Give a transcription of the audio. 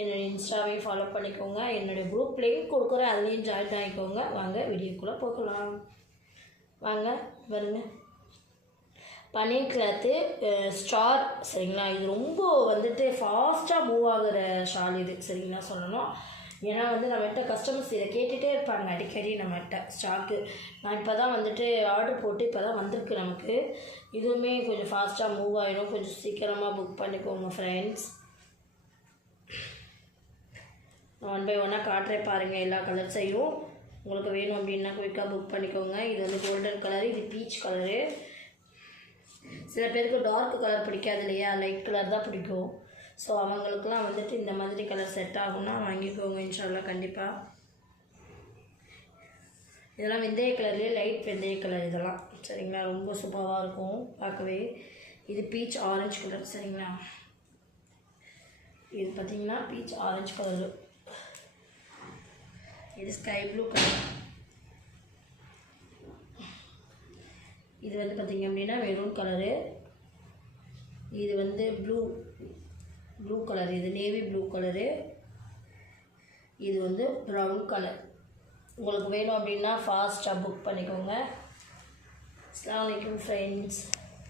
என்னோடய இன்ஸ்டாவையும் ஃபாலோ பண்ணிக்கோங்க. என்னுடைய குரூப் லிங்க் கொடுக்குறேன், அதுலேயும் ஜாயின் ஆகிக்கோங்க. வாங்க வீடியோக்குள்ளே போகலாம். வாங்க வருங்க. பன்னீர் கிளாத்து ஸ்டார் சரிங்களா. இது ரொம்ப வந்துட்டு ஃபாஸ்ட்டாக மூவ் ஆகிற ஷால் இது சரிங்களா சொல்லணும். ஏன்னா நம்மகிட்ட கஸ்டமர்ஸ் இதை கேட்டுகிட்டே இருப்பாங்க அடிக்கடி நம்மகிட்ட ஸ்டாக்கு. நான் இப்போ தான் வந்துட்டு ஆர்டர் போட்டு இப்போ தான் வந்திருக்கு நமக்கு. இதுவுமே கொஞ்சம் ஃபாஸ்ட்டாக மூவ் ஆகிடும், கொஞ்சம் சீக்கிரமாக புக் பண்ணிக்கோங்க ஃப்ரெண்ட்ஸ். நான் 1 by 1 காட்டுறேன் பாருங்கள். எல்லா கலர்ஸையும் உங்களுக்கு வேணும் அப்படின்னா குயிக்காக புக் பண்ணிக்கோங்க. இது கோல்டன் கலரு, இது பீச் கலரு. சில பேருக்கு டார்க் கலர் பிடிக்காது இல்லையா, லைட் கலர் தான் பிடிக்கும். ஸோ அவங்களுக்குலாம் வந்துட்டு இந்த மாதிரி கலர் செட் ஆகும்னா வாங்கிக்கோங்க இன்ஷால்லா கண்டிப்பாக. இதெல்லாம் வெந்தய கலர்லேயே லைட் வெந்தய கலர் இதெல்லாம் சரிங்களா. ரொம்ப சூப்பராக இருக்கும் பார்க்கவே. இது பீச் ஆரஞ்சு கலர் சரிங்களா. இது பார்த்திங்கன்னா பீச் ஆரஞ்சு கலரு. இது ஸ்கை ப்ளூ கலர். இது பார்த்திங்க அப்படின்னா மெரூன் கலரு. இது ப்ளூ கலர், இது நேவி ப்ளூ கலரு. இது ப்ரௌன் கலர். உங்களுக்கு வேணும் அப்படின்னா ஃபாஸ்ட்டாக புக் பண்ணிக்கோங்க. அஸ்ஸலாமு அலைக்கும் ஃப்ரெண்ட்ஸ்.